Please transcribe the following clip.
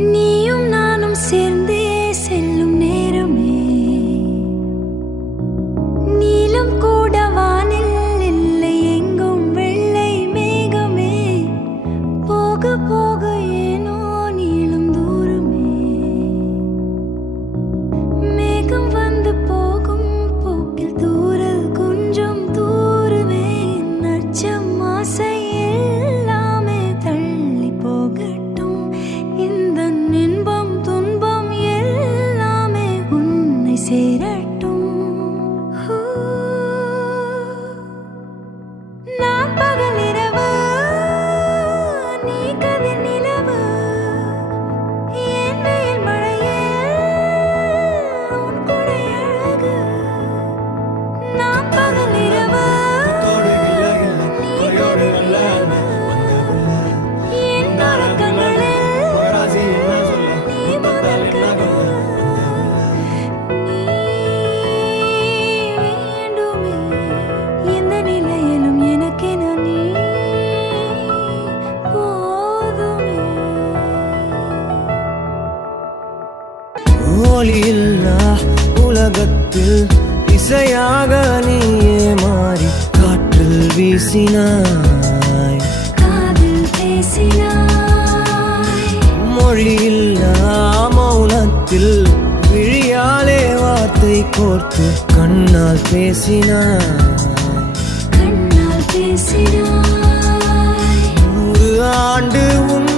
நீயும் நானும் சேர்ந்தே செல்லும் நேரமே நீலம் கூட வானில் இல்லை எங்கும் வெள்ளை மேகமே போக போக ஏனோ நீளும் தூரமே மேகம் வந்து போகும் போக்கில் தூரல் கொஞ்சம் தூரமே நச்சம் ஆசை எல்லாமே தள்ளி போகட்டும் இந்த இன்பம் துன்பம் எல்லாமே உன்னை சேரட்டும் நான் பகல் இரவு நீ கதிர் நிலவு என் வெயில் மழையே உன் கொடை அழகு நான் பகல் இரவு நீ கதிர் நிலவு என் உறக்கங்களில் நீ முதல் கனவு நீ வேண்டுமே எந்த நிலையிலும் எனக்கென நீ போதுமே ஒளியில்லா உலகத்தில் இசையாக நீயே மாறி காற்றில் வீசினாய் காதில் பேசினாய் மொழியில்லா மௌனத்தில் விழியாலே வார்த்தை கோர்த்து கண்ணால் பேசினாய் கண்ணால் பேசினாய் 100 ஆண்டு உன்